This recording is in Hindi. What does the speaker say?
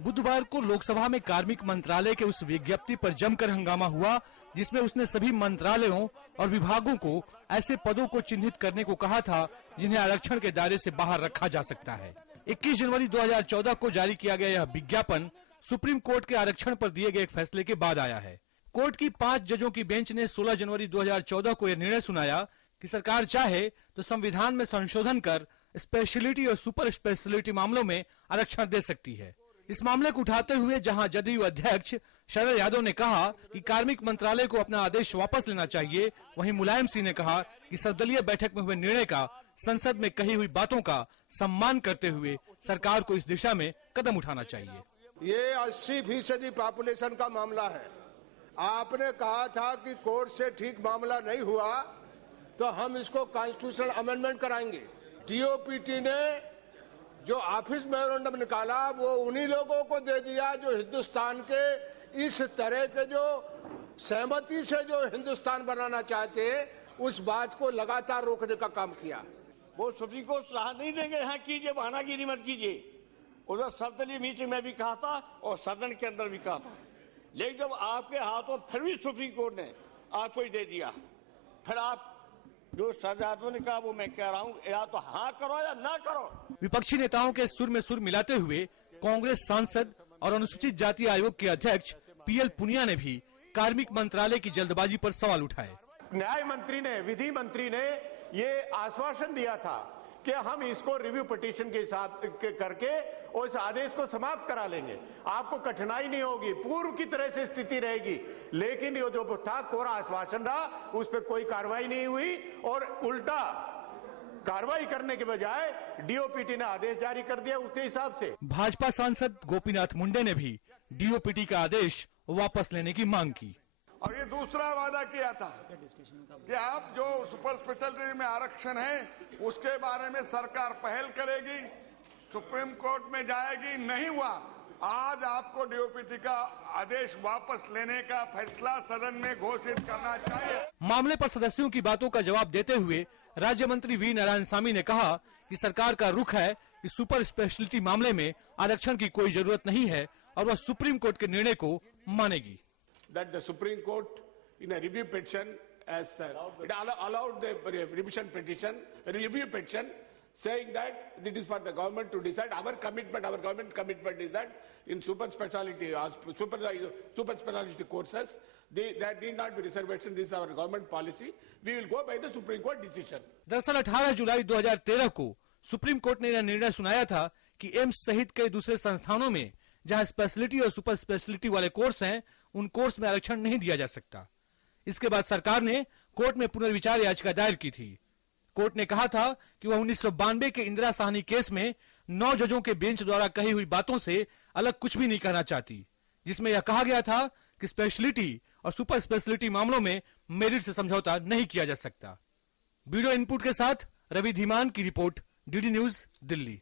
बुधवार को लोकसभा में कार्मिक मंत्रालय के उस विज्ञप्ति पर जमकर हंगामा हुआ जिसमें उसने सभी मंत्रालयों और विभागों को ऐसे पदों को चिन्हित करने को कहा था जिन्हें आरक्षण के दायरे से बाहर रखा जा सकता है। 21 जनवरी 2014 को जारी किया गया यह विज्ञापन सुप्रीम कोर्ट के आरक्षण पर दिए गए एक फैसले के बाद आया है। कोर्ट की 5 जजों की बेंच ने 16 जनवरी 2014 को यह निर्णय सुनाया कि सरकार चाहे तो संविधान में संशोधन कर स्पेशलिटी और सुपर स्पेशलिटी मामलों में आरक्षण दे सकती है। इस मामले को उठाते हुए जहां जदयू अध्यक्ष शरद यादव ने कहा कि कार्मिक मंत्रालय को अपना आदेश वापस लेना चाहिए, वहीं मुलायम सिंह ने कहा कि सर्वदलीय बैठक में हुए निर्णय का संसद में कही हुई बातों का सम्मान करते हुए सरकार को इस दिशा में कदम उठाना चाहिए। ये 80% पॉपुलेशन का मामला है। आपने कहा था कि कोर्ट से ठीक मामला नहीं हुआ तो हम इसको कॉन्स्टिट्यूशनल अमेंडमेंट कराएंगे। डीओपीटी ने जो ऑफिस मेमोरेंडम निकाला वो उन्हीं लोगों को दे दिया जो हिंदुस्तान के इस तरह के जो सहमति से जो हिंदुस्तान बनाना चाहते हैं उस बात को लगातार रोकने का काम किया। वो सुप्रीम कोर्ट सलाह नहीं देंगे, यहाँ कीजिए, बहानागिरी मत कीजिए। उधर सर्वदलीय मीटिंग में भी कहा था और सदन के अंदर भी कहा था, लेकिन जब आपके हाथों फिर भी सुप्रीम कोर्ट ने आपको ही दे दिया, फिर आप जो सजादों ने कहा वो मैं कह रहा हूँ, या तो हाँ करो या ना करो। विपक्षी नेताओं के सुर में सुर मिलाते हुए कांग्रेस सांसद और अनुसूचित जाति आयोग के अध्यक्ष पीएल पुनिया ने भी कार्मिक मंत्रालय की जल्दबाजी पर सवाल उठाए। न्याय मंत्री ने, विधि मंत्री ने ये आश्वासन दिया था कि हम इसको रिव्यू पिटीशन के साथ करके और इस आदेश को समाप्त करा लेंगे, आपको कठिनाई नहीं होगी, पूर्व की तरह से स्थिति रहेगी। लेकिन ये जो था कोरा आश्वासन रहा, उस पर कोई कार्रवाई नहीं हुई और उल्टा कार्रवाई करने के बजाय डीओपीटी ने आदेश जारी कर दिया उसके हिसाब से। भाजपा सांसद गोपीनाथ मुंडे ने भी डीओपीटी का आदेश वापस लेने की मांग की। और ये दूसरा वादा किया था कि आप जो सुपर स्पेशलिटी में आरक्षण है उसके बारे में सरकार पहल करेगी, सुप्रीम कोर्ट में जाएगी, नहीं हुआ। आज आपको डीओपीटी का आदेश वापस लेने का फैसला सदन में घोषित करना चाहिए। मामले पर सदस्यों की बातों का जवाब देते हुए राज्य मंत्री वी नारायणसामी ने कहा कि सरकार का रुख है कि सुपर स्पेशलिटी मामले में आरक्षण की कोई जरूरत नहीं है और वह सुप्रीम कोर्ट के निर्णय को मानेगी। That the Supreme Court in a review petition as it allowed the revision petition, review petition, saying that it is for the government to decide. Our government commitment is that in super speciality courses, that need not be reservation. This is our government policy. We will go by the Supreme Court decision. दरअसल 18 जुलाई 2013 को सुप्रीम कोर्ट ने यह निर्णय सुनाया था कि एम्स सहित कई दूसरे संस्थानों में जहां स्पेशलिटी और सुपर स्पेशलिटी वाले कोर्स हैं, उन कोर्स में आरक्षण नहीं दिया जा सकता। इसके बाद सरकार ने कोर्ट में पुनर्विचार याचिका दायर की थी। कोर्ट ने कहा था कि वह 1992 के इंदिरा साहनी केस में 9 जजों के बेंच द्वारा कही हुई बातों से अलग कुछ भी नहीं कहना चाहती, जिसमें यह कहा गया था कि स्पेशलिटी और सुपर स्पेशलिटी मामलों में मेरिट से समझौता नहीं किया जा सकता। ब्यूरो इनपुट के साथ रवि धीमान की रिपोर्ट, डीडी न्यूज, दिल्ली।